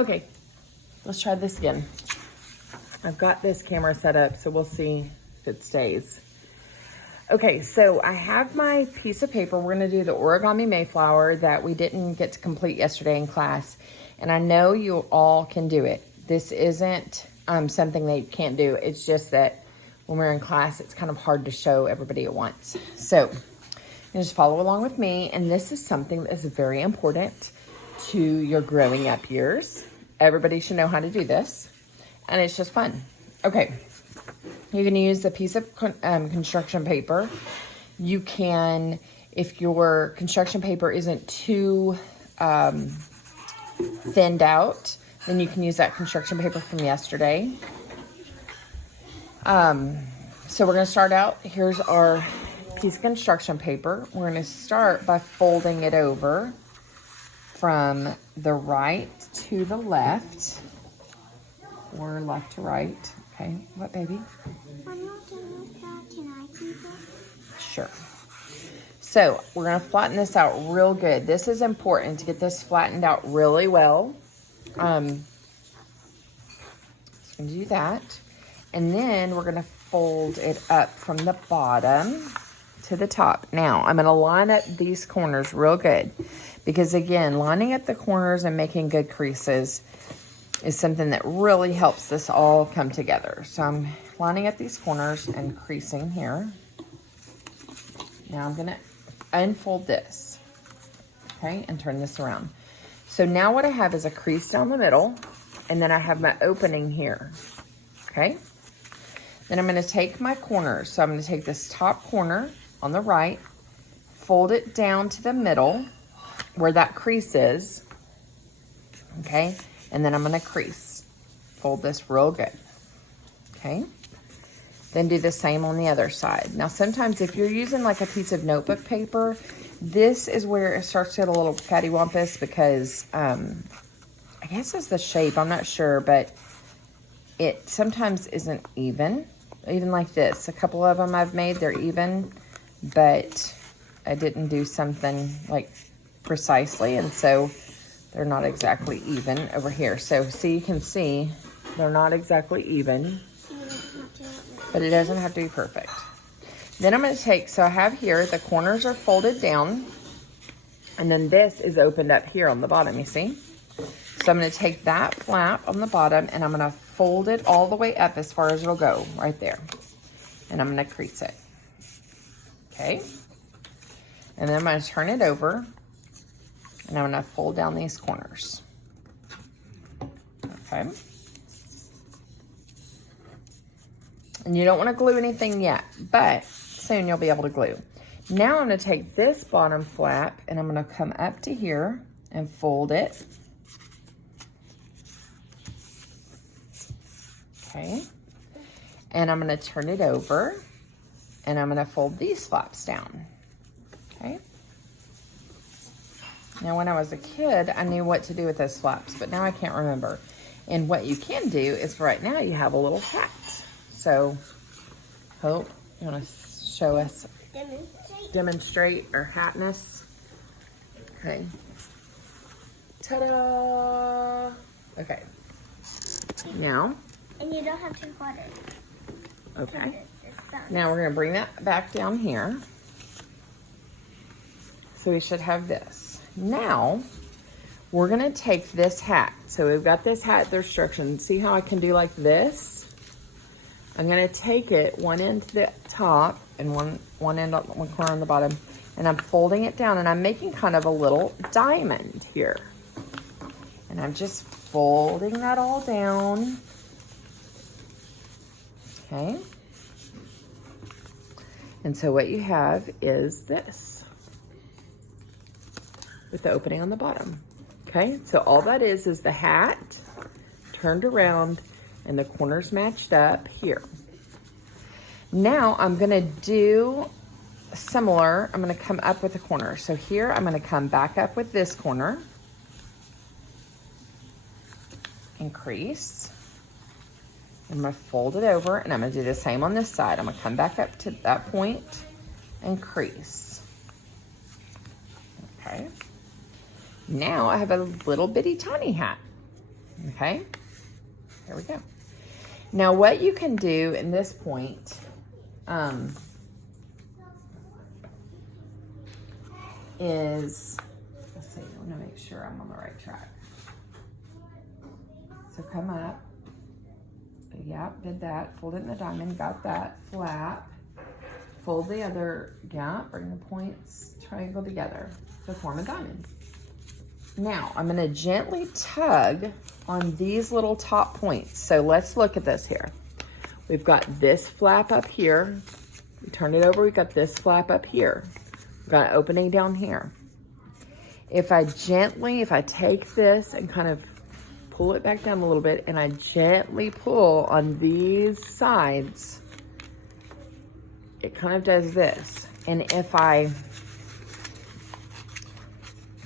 Okay, let's try this again. I've got this camera set up, so we'll see if it stays. Okay, so I have my piece of paper. We're gonna do the Origami Mayflower that we didn't get to complete yesterday in class. And I know you all can do it. This isn't something that you can't do. It's just that when we're in class, it's kind of hard to show everybody at once. So you just follow along with me. And this is something that is very important to your growing up years. Everybody should know how to do this. And it's just fun. Okay. You can use a piece of construction paper. You can, if your construction paper isn't too thinned out, then you can use that construction paper from yesterday. So we're going to start out. Here's our piece of construction paper. We're going to start by folding it over from the right to the left, or left to right. Okay, what, baby? I'm not done with that. Can I keep it? Sure. So we're going to flatten this out real good. This is important to get this flattened out really well. So I'm going to do that. And then we're going to fold it up from the bottom to the top. Now, I'm going to line up these corners real good. Because again, lining up the corners and making good creases is something that really helps this all come together. So I'm lining up these corners and creasing here. Now I'm gonna unfold this, okay, and turn this around. So now what I have is a crease down the middle, and then I have my opening here, okay? Then I'm gonna take my corners. So I'm gonna take this top corner on the right, fold it down to the middle where that crease is, okay? And then I'm gonna crease. Fold this real good, okay? Then do the same on the other side. Now sometimes if you're using like a piece of notebook paper, this is where it starts to get a little cattywampus because I guess it's the shape, I'm not sure, but it sometimes isn't even like this. A couple of them I've made, they're even, but I didn't do something like precisely, and so they're not exactly even over here. So you can see they're not exactly even, but it doesn't have to be perfect. Then I'm going to take, so I have here, the corners are folded down, and then this is opened up here on the bottom, you see? So I'm going to take that flap on the bottom, and I'm going to fold it all the way up as far as it'll go, right there. And I'm going to crease it, okay? And then I'm going to turn it over, and I'm going to fold down these corners, okay? And you don't want to glue anything yet, but soon you'll be able to glue. Now I'm going to take this bottom flap, and I'm going to come up to here and fold it, okay? And I'm going to turn it over, and I'm going to fold these flaps down, okay? Now, when I was a kid, I knew what to do with those flaps, but now I can't remember. And what you can do is right now you have a little hat. So, Hope, you want to show us, demonstrate our hatness? Okay. Ta-da! Okay. Now. And you don't have to cut it. Okay. Now we're going to bring that back down here. So we should have this. Now, we're going to take this hat. So we've got this hat, the instructions. See how I can do like this? I'm going to take it one end to the top and one end on one corner on the bottom. And I'm folding it down, and I'm making kind of a little diamond here. And I'm just folding that all down. Okay. And so what you have is this, with the opening on the bottom. Okay, so all that is the hat turned around and the corners matched up here. Now I'm gonna do similar. I'm gonna come up with a corner. So here I'm gonna come back up with this corner and crease. I'm gonna fold it over, and I'm gonna do the same on this side. I'm gonna come back up to that point and crease. Okay. Now I have a little bitty tiny hat. Okay, there we go. Now what you can do in this point, is, let's see, I want to make sure I'm on the right track. So come up, yep, did that, fold it in the diamond, got that, flap, fold the other, yeah, bring the points, triangle together to form a diamond. Now I'm gonna gently tug on these little top points. So let's look at this here. We've got this flap up here. We turn it over, we've got this flap up here. We've got an opening down here. If I take this and kind of pull it back down a little bit and I gently pull on these sides, it kind of does this. And if I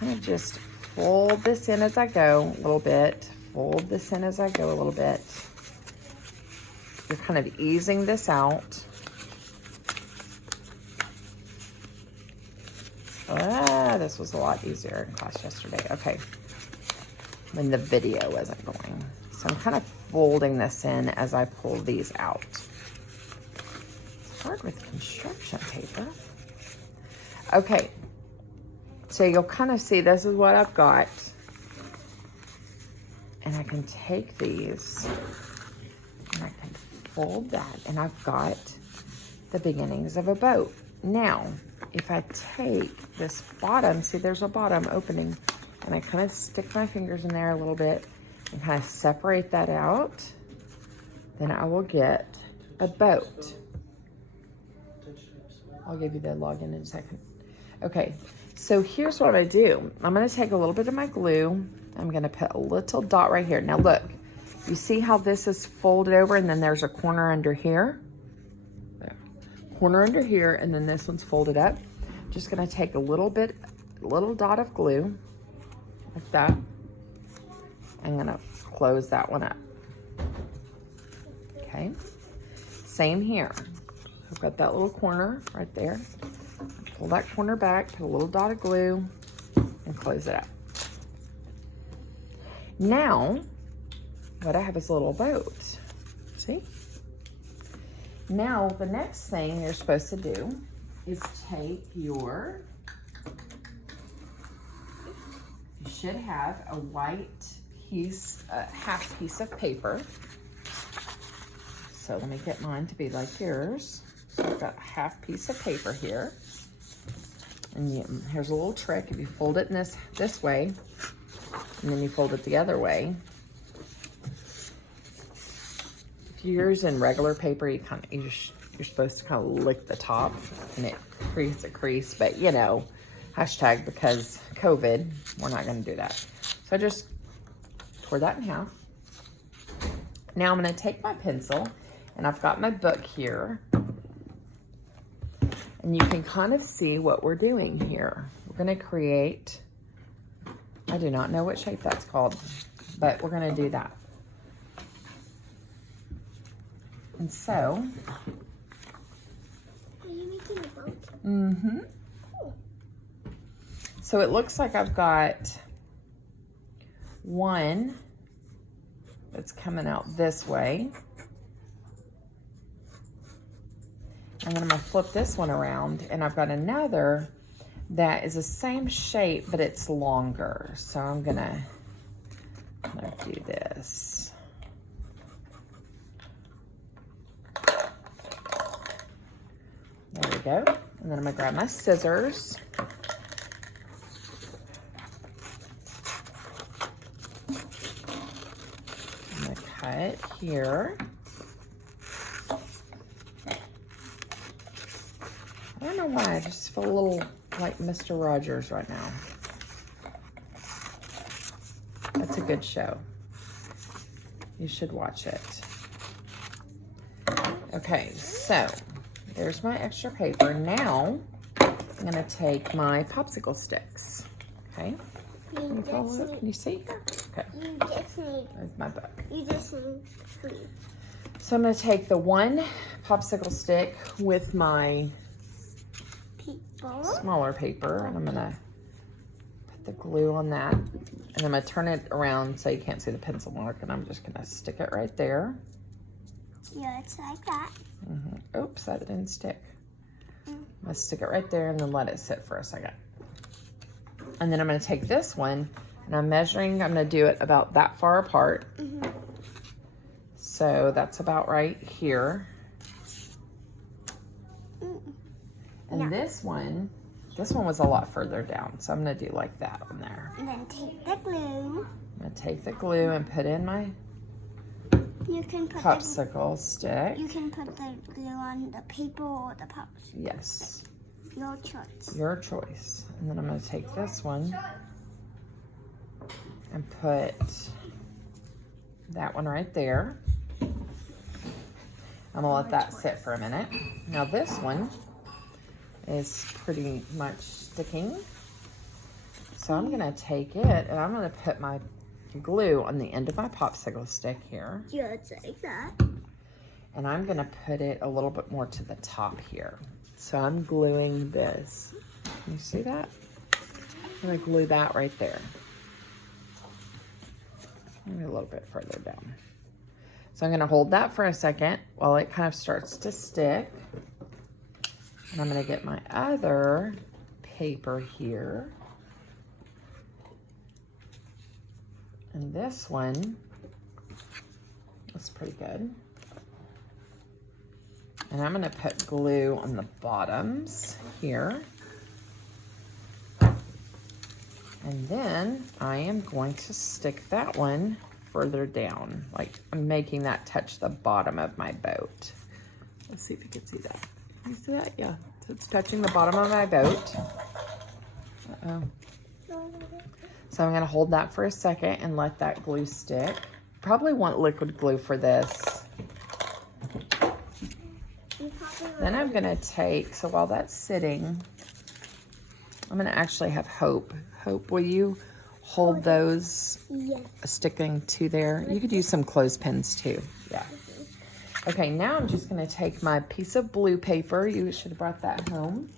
kind of just fold this in as I go a little bit, fold this in as I go a little bit, you're kind of easing this out. This was a lot easier in class yesterday. Okay, when the video wasn't going. So I'm kind of folding this in as I pull these out. It's hard with construction paper. Okay, so you'll kind of see this is what I've got. And I can take these and I can fold that, and I've got the beginnings of a boat. Now, if I take this bottom, see there's a bottom opening, and I kind of stick my fingers in there a little bit and kind of separate that out, then I will get a boat. I'll give you the login in a second. Okay, so here's what I do. I'm gonna take a little bit of my glue. I'm gonna put a little dot right here. Now look, you see how this is folded over and then there's a corner under here? Corner under here, and then this one's folded up. Just gonna take a little dot of glue, like that. I'm gonna close that one up. Okay, same here. I've got that little corner right there. Pull that corner back, put a little dot of glue, and close it up. Now, what I have is a little boat. See? Now, the next thing you're supposed to do is take your, you should have a white piece, half piece of paper. So let me get mine to be like yours. So I've got a half piece of paper here. And here's a little trick. If you fold it in this way, and then you fold it the other way, if you're using regular paper, you're supposed to kind of lick the top, and it creates a crease. But you know, hashtag because COVID, we're not going to do that. So I just tore that in half. Now I'm going to take my pencil, and I've got my book here. And you can kind of see what we're doing here. We're gonna create, I do not know what shape that's called, but we're gonna do that. And so. Are you making a boat? Mm-hmm. Cool. So it looks like I've got one that's coming out this way. And then I'm gonna flip this one around, and I've got another that is the same shape, but it's longer. So I'm gonna do this. There we go. And then I'm gonna grab my scissors. I'm gonna cut here. I don't know why, I just feel a little like Mr. Rogers right now. That's a good show. You should watch it. Okay, so there's my extra paper. Now I'm gonna take my popsicle sticks. Okay. Can you follow it? Can you see here? Okay. You just need. There's my book. You just need 3. So I'm gonna take the one popsicle stick with my People. smaller paper, and I'm gonna put the glue on that. And I'm going to turn it around so you can't see the pencil mark. And I'm just going to stick it right there. Yeah, it's like that. Oops, that didn't stick. I'm going to stick it right there and then let it sit for a second. And then I'm going to take this one and I'm measuring. I'm going to do it about that far apart. So that's about right here. And this one was a lot further down. So I'm going to do like that on there. And then take the glue. I'm going to take the glue and put in my You can put popsicle stick. You can put the glue on the paper or the popsicle. Yes. Your choice. Your choice. And then I'm going to take this one and put that one right there. I'm going to let that sit for a minute. Now this one is pretty much sticking. So I'm going to take it and I'm going to put my glue on the end of my popsicle stick here. Just like that. And I'm going to put it a little bit more to the top here. So I'm gluing this. Can you see that? I'm going to glue that right there. Maybe a little bit further down. So I'm going to hold that for a second while it kind of starts to stick. And I'm going to get my other paper here. And this one is pretty good. And I'm going to put glue on the bottoms here. And then I am going to stick that one further down. Like I'm making that touch the bottom of my boat. Let's see if you can see that. Can you see that? Yeah. So it's touching the bottom of my boat. Uh-oh. So I'm going to hold that for a second and let that glue stick. Probably want liquid glue for this. Then I'm going to take, so while that's sitting, I'm going to actually have Hope. Hope, will you hold those sticking to there? You could use some clothespins too. Yeah. Okay, now I'm just going to take my piece of blue paper. You should have brought that home.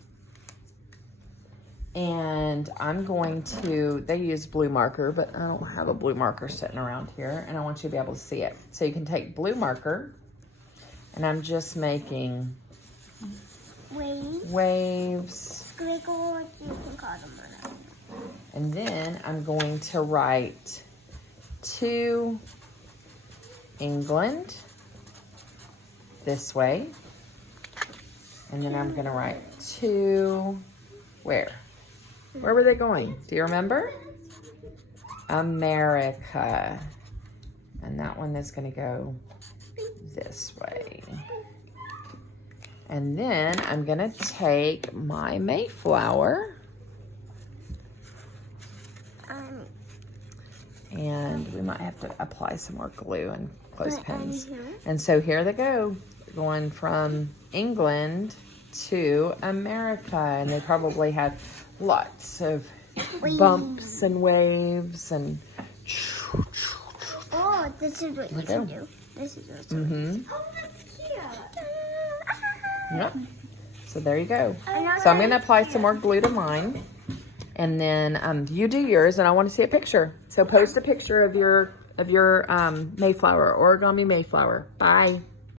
And I'm going to, they use blue marker, but I don't have a blue marker sitting around here. And I want you to be able to see it. So you can take blue marker. And I'm just making waves. Squiggles, you can call them whatever. And then I'm going to write to England this way. And then I'm going to write to where? Where were they going? Do you remember? America. And that one is going to go this way. And then I'm going to take my Mayflower. And we might have to apply some more glue and clothespins. And so here they go. Going from England to America. And they probably had lots of bumps and waves and oh, this is what you can do. This is what you can do. Oh, that's cute. Yep. So there you go. So I'm going to apply some more glue to mine. And then you do yours, and I want to see a picture. So post a picture of your Mayflower, Origami Mayflower. Bye.